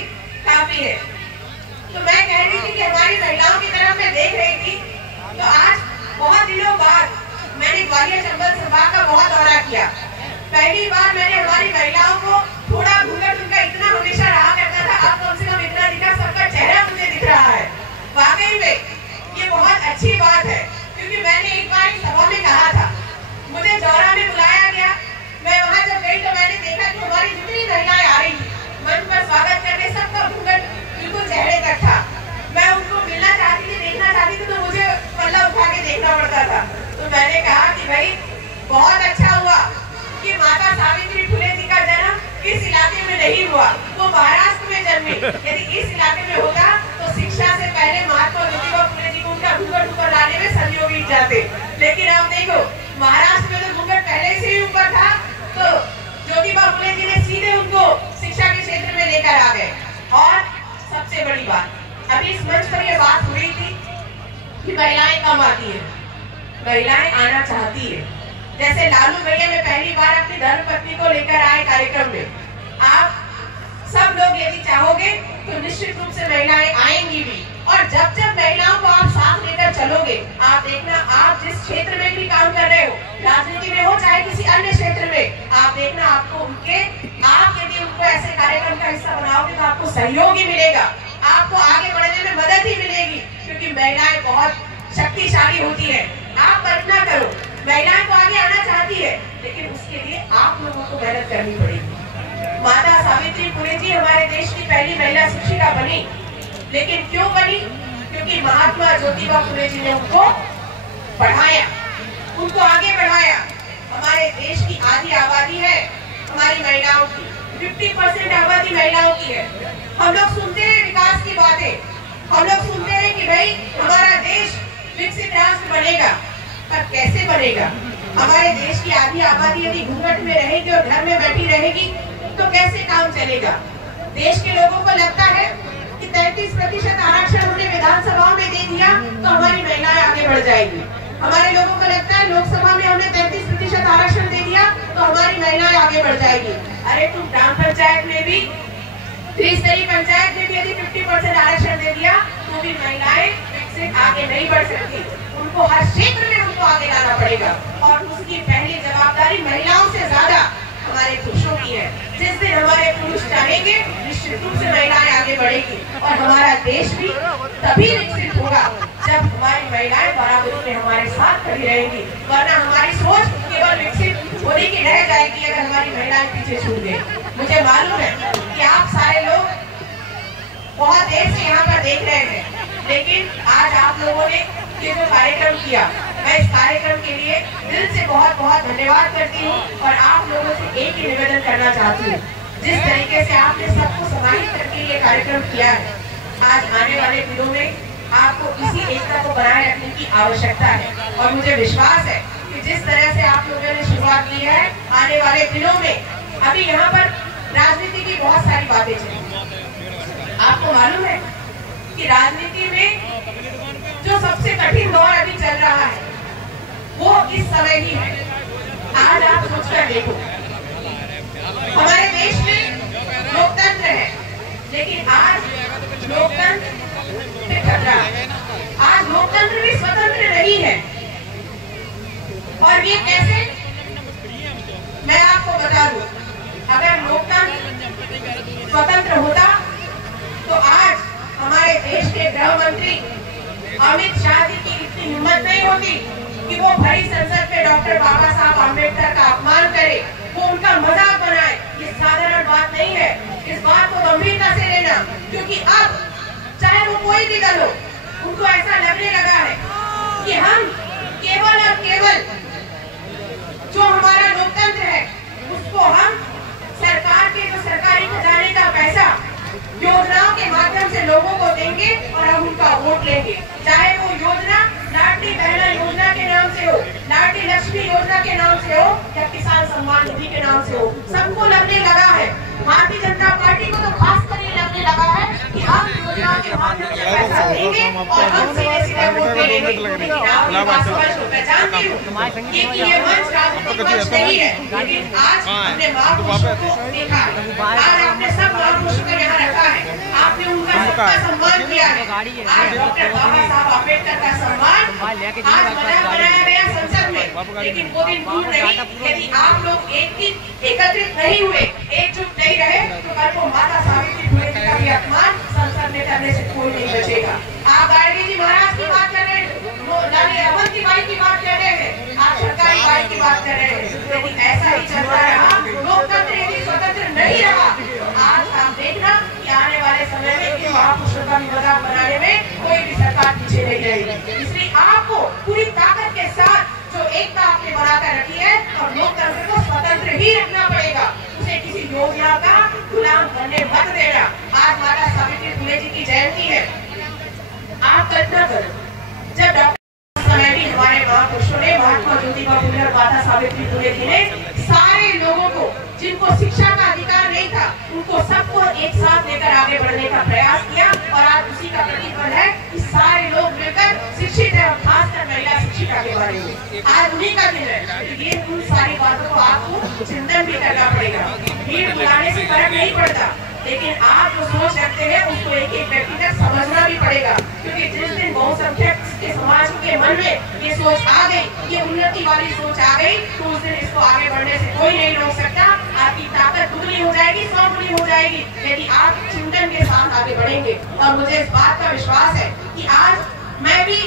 काफी है। तो मैं कह रही थी कि हमारी महिलाओं की तरफ मैं देख रही थी, तो आज बहुत दिनों बाद मैंने ग्वालियर चंबल संभाग का बहुत दौरा किया। पहली बार मैंने हमारी महिलाओं को थोड़ा घूंघट उनका इतना हमेशा रहा करता था, अब कम से कम इतना दिखा, सबका चेहरा मुझे दिख रहा है। वाकई में ये बहुत अच्छी बात है, क्योंकि मैंने एक बार एक सभा में कहा था, मुझे जौरा में बुलाया गया, मैं वहाँ जब गई तो मैंने देखा कि हमारी जितनी महिलाएं आ रही थी मंच पर स्वागत करने, सबका घूंघट बिल्कुल चेहरे तक था। मैं उनको मिलना चाहती थी, देखना चाहती थी, तो मुझे पल्ला उठा के देखना पड़ता था। तो मैंने कहा कि भाई बहुत अच्छा हुआ कि माता सावित्री फुले जी का जन्म इस इलाके में नहीं हुआ, वो महाराष्ट्र में जन्मी। यदि इस इलाके में होता तो शिक्षा से पहले महात्मा ज्योतिबा फुले जी को उनका घूंघट ऊपर लाने में सदियों बीत जाते। लेकिन अब देखो, महाराष्ट्र में तो घूंघट पहले से ही ऊपर था, तो ज्योतिबा फुले जी ने सीधे उनको शिक्षा के क्षेत्र में लेकर आ गए। और सबसे बड़ी बात, अभी इस मंच पर यह बात हो रही थी कि महिलाएं कम आती है, महिलाएं आना चाहती है। जैसे लालू भैया में पहली बार अपनी धर्मपत्नी को लेकर आए कार्यक्रम में, आप सब लोग यदि चाहोगे तो निश्चित रूप से महिलाएं आएंगी भी। और जब जब महिलाओं को आप साथ लेकर चलोगे, आप देखना, आप जिस क्षेत्र में भी काम कर रहे हो, राजनीति में हो चाहे किसी अन्य क्षेत्र में, आप देखना आपको उनके, आप यदि उनको ऐसे कार्यक्रम का हिस्सा बनाओगे तो आपको सहयोग ही मिलेगा, आपको आगे बढ़ने में मदद ही मिलेगी, क्योंकि महिलाएं बहुत शक्तिशाली होती है। आप कल्पना करो, महिलाएं तो आगे आना चाहती है, लेकिन उसके लिए आप लोगों को मेहनत करनी पड़ेगी। माता सावित्री फुले जी हमारे देश की पहली महिला शिक्षिका बनी, लेकिन क्यों बनी? क्योंकि महात्मा ज्योतिबा फुले जी ने उनको बढ़ाया, उनको आगे बढ़ाया। हमारे देश की आधी आबादी है हमारी महिलाओं की, 50% आबादी महिलाओं की है। हम लोग सुनते हैं विकास की बातें, हम लोग सुनते हैं कि भाई हमारा देश विकसित राष्ट्र बनेगा, पर कैसे बनेगा? हमारे देश की आधी आबादी यदि घूंघट में रहेगी और घर में बैठी रहेगी तो कैसे काम चलेगा? देश के लोगों को लगता है कि 33% आरक्षण हमने विधानसभाओं में दे दिया तो हमारी महिलाएं आगे बढ़ जाएगी। हमारे लोगों को लगता है लोकसभा में हमने 33% आरक्षण दे दिया तो हमारी महिलाएं आगे बढ़ जाएगी। अरे तुम ग्राम पंचायत में भी, त्रिस्तरीय पंचायत में भी यदि 50% आरक्षण दे दिया तो भी महिलाएं विकसित आगे नहीं बढ़ सकती। उनको हर क्षेत्र में उनको आगे लाना पड़ेगा, और उसकी पहली जवाबदारी महिलाओं से ज्यादा हमारे पुरुषों की है। जिस दिन हमारे पुरुष चाहेंगे, निश्चित रूप से महिलाएं आगे बढ़ेगी, और हमारा देश भी तभी विकसित होगा जब हमारी महिलाएं बराबरी में हमारे साथ खड़ी रहेंगी। वरना हमारी सोच केवल विकसित होने की रह जाएगी अगर हमारी महिलाएं पीछे छूट गई। मुझे मालूम है कि आप सारे लोग बहुत देर से यहाँ पर देख रहे हैं, लेकिन आज आप लोगों ने ये जो कार्यक्रम किया, मैं इस कार्यक्रम के लिए दिल से बहुत बहुत धन्यवाद करती हूँ। और आप लोगों से एक ही निवेदन करना चाहती हूँ, जिस तरीके से आपने सबको समाहित करके ये कार्यक्रम किया है, आज आने वाले दिनों में आपको इसी एकता को बनाए रखने की आवश्यकता है। और मुझे विश्वास है कि जिस तरह से आप लोगों ने शुरुआत की है, आने वाले दिनों में, अभी यहाँ पर राजनीति की बहुत सारी बातें चली। आपको मालूम है कि राजनीति में जो सबसे कठिन दौर अभी चल रहा है वो इस समय ही है। आज आप सोचकर देखो, हमारे देश में लोकतंत्र है, लेकिन आज लोकतंत्र पे खतरा है। आज लोकतंत्र भी स्वतंत्र नहीं है। और ये कैसे, मैं आपको बता दूं, अगर लोकतंत्र स्वतंत्र होता तो आज हमारे देश के गृह मंत्री अमित शाह जी की इतनी हिम्मत नहीं होती कि वो भरी संसद में डॉक्टर बाबा साहब आम्बेडकर का अपमान करे, वो उनका मजाक बनाए। ये साधारण बात नहीं है, इस बात को गंभीरता से लेना, क्योंकि अब चाहे वो कोई भी दल हो, उनको ऐसा लगने लगा है कि हम केवल और केवल जो हमारा लोकतंत्र है उसको हम सरकार के जो सरकारी खजाने का पैसा योजनाओं के माध्यम से लोगों को देंगे और हम उनका वोट लेंगे। चाहे वो योजना लाडली बहना योजना के नाम से हो, लाडली लक्ष्मी योजना के नाम से हो या किसान सम्मान निधि के नाम से हो, सबको लगने लगा है। भारतीय जनता पार्टी को तो खास कर ये लगने लगा है कि हम योजना के माध्यम से पैसा देंगे और हम सीधे सीधे वोट लेंगे। लेकिन आप बात स्पष्ट हो, मैं जानती हूँ कि ये मंच राजनीतिक मंच नहीं है, लेकिन आज हमने महापुरुषों को देखा है, आज आपने सब महापुरुषों को यहाँ रखा है, आपने उनका सबका सम्मान किया है। आज डॉक्टर बाबा साहब आम्बेडकर का सम्मान आज मजाक बनाया गया संसद में, लेकिन वो दिन दूर नहीं। यदि आप लोग एकत्रित नहीं हुए, एकजुट नहीं रहे, तो कल को माता सावित्री फुले जी का भी अपमान संसद में करने से कोई नहीं बचेगा। आप गाड़गी जी महाराज की बात कर रहे हैं, अवंती बाई की बात कर रहे हैं, आप सरकारी बाई की बात कर रहे हैं। यदि ऐसा ही चलता रहा, लोकतंत्र यदि स्वतंत्र नहीं रहा, आज आप देखना कि आने वाले समय में महापुरुषों का मजाक बनाने में कोई भी सरकार पीछे नहीं रहेगी। इसलिए आपको पूरी ताकत के साथ जो एकता आपने बनाकर रखी है और लोकतंत्र को स्वतंत्र ही रखना पड़ेगा, उसे किसी योजना का गुलाम बनने मत देना। आज माता सावित्री फुले जी की जयंती है, आप कल्पना करो जब डॉक्टर समय भी हमारे महापुरुषों ने, महात्मा ज्योतिबा फुले और माता सावित्री फुले जी ने सारे लोगों को जिनको शिक्षा का अधिकार नहीं था, उनको सबको एक साथ लेकर आगे बढ़ने का प्रयास किया और आज उसी का प्रतिफल है कि सारे लोग मिलकर शिक्षित है, और खासकर महिला शिक्षिका के बारे में आज उन्हीं का दिन है। ये उन सारी बातों को आपको चिंतन भी करना पड़ेगा। भीड़ बुलाने से फर्क नहीं पड़ता, लेकिन आप जो सोच रखते हैं उसको एक एक व्यक्ति तक समझना भी पड़ेगा, क्योंकि जिस दिन बहुसंख्यक के समाज के मन में ये सोच आ गई, ये उन्नति वाली सोच आ गई, तो उस दिन इसको आगे बढ़ने से कोई नहीं रोक सकता। आपकी ताकत दुगनी हो जाएगी, 100 गुनी हो जाएगी, यदि आप चिंतन के साथ आगे बढ़ेंगे। और मुझे इस बात का विश्वास है कि आज मैं भी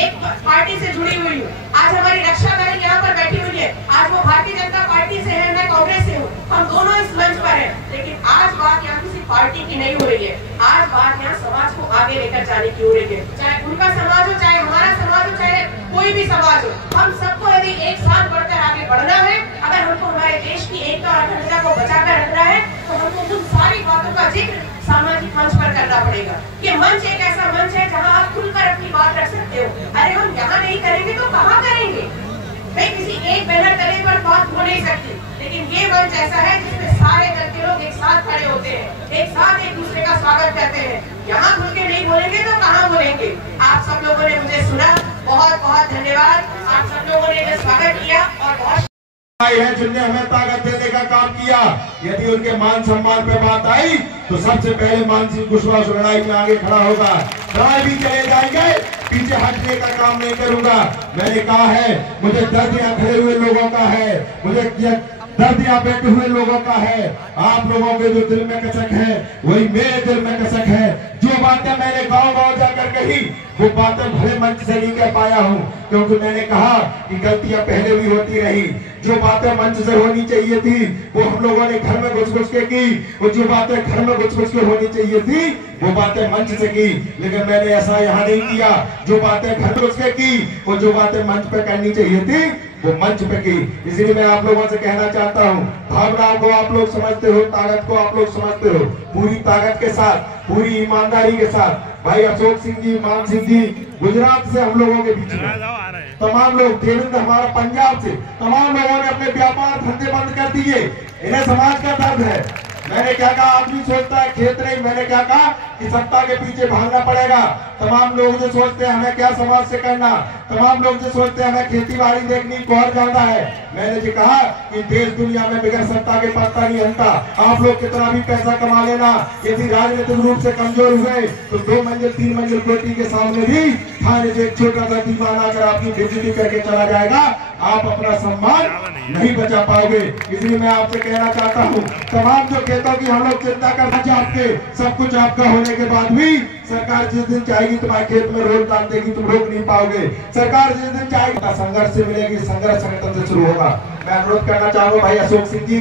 एक पार्टी से जुड़ी हुई हूँ, आज हमारी रक्षा बहन यहाँ पर बैठी हुई है, आज वो भारतीय जनता पार्टी से है, मैं कांग्रेस से हूँ, हम दोनों इस मंच पर हैं, लेकिन आज बात यहाँ किसी पार्टी की नहीं हो रही है, आज बात यहाँ समाज को आगे लेकर जाने की हो रही है। चाहे उनका समाज हो, चाहे हमारा समाज हो, चाहे कोई भी समाज हो, हम सबको यदि एक साथ बढ़कर आगे बढ़ना है, अगर हमको हमारे देश की एकता और अखंडता को बचाकर रखना है, तो हमको उन सारी बातों का जिक्र सामाजिक मंच पर करना पड़ेगा। ये मंच एक ऐसा मंच है जहाँ आप खुलकर अपनी बात रख सकते हो। अरे हम यहाँ नहीं करेंगे तो कहाँ करेंगे? भाई किसी एक बैनर तले पर बात हो नहीं सकती, लेकिन ये मंच ऐसा है जिसमें सारे दल के लोग एक साथ खड़े होते हैं, एक साथ एक दूसरे का स्वागत करते हैं। यहाँ खुल के नहीं बोलेंगे तो कहाँ बोलेंगे? आप सब लोगों ने मुझे सुना, बहुत बहुत धन्यवाद। आप सब लोगों ने स्वागत किया और बहुत है जिनने हमें ताकत देने का काम किया। यदि उनके मान सम्मान पे बात आई तो सबसे पहले मानसिंह कुशवाहा लड़ाई में आगे खड़ा होगा। लड़ाई भी चले जाएंगे, पीछे हटने का काम नहीं करूंगा। मैंने कहा है मुझे दर्द यहाँ खड़े हुए लोगों का है, मुझे दर्द यहाँ बैठे हुए लोगों का है। आप लोगों के जो दिल में कसक है वही मेरे दिल में कसक है। जो बातें मैंने गांव गांव जाकर कही वो बातें भले मंच से नहीं कर पाया हूँ, क्योंकि मैंने कहा कि गलतियां पहले भी होती रही। जो बातें मंच से होनी चाहिए थी वो हम लोगों ने घर में घुस घुस के की, और जो बातें घर में घुस घुस के होनी चाहिए थी वो बातें मंच से की। लेकिन मैंने ऐसा यहाँ नहीं किया। जो बातें घर में घुस के की और जो बातें मंच पे करनी चाहिए थी वो मंच पे की। इसलिए मैं आप लोगों से कहना चाहता हूँ, भावनाओं को आप लोग समझते हो, ताकत को आप लोग समझते हो, पूरी ताकत के साथ, पूरी ईमानदारी के साथ। भाई अशोक सिंह जी, मान सिंह जी गुजरात से हम लोगों के बीच में, तमाम लोग, देवेंद्र हमारा पंजाब से, तमाम लोगों ने अपने व्यापार धंधे बंद कर दिए। इन्हें समाज का दर्द है। मैंने क्या कहा? आदमी सोचता है खेत नहीं, मैंने क्या कहा? कि सत्ता के पीछे भागना पड़ेगा। तमाम लोग जो सोचते हैं हमें क्या समाज से करना, तमाम लोग जो सोचते हैं हमें खेती बाड़ी देखनी को और ज्यादा है। मैंने जो कहा कि देश दुनिया में बगैर सत्ता के पत्ता नहीं हिलता। आप लोग कितना भी पैसा कमा लेना, यदि राजनीतिक रूप से कमजोर हुए तो 2 मंजिल 3 मंजिल कोठी के सामने भी थाने से एक छोटा सा दीवान आकर आपकी बेइज्जती करके चला जाएगा, आप अपना सम्मान नहीं बचा पाओगे। इसलिए मैं आपसे कहना चाहता हूँ, तमाम जो खेतों की हम लोग चिंता करना चाहते, सब कुछ आपका होने के बाद भी सरकार जिस दिन चाहेगी तुम्हारे खेत में रोड डाल देगी, तुम रोक नहीं पाओगे। सरकार जिस दिन चाहेगी संघर्ष से मिलेगी, संघर्ष संगठन से शुरू होगा। मैं अनुरोध करना चाहूंगा भाई अशोक सिंह जी,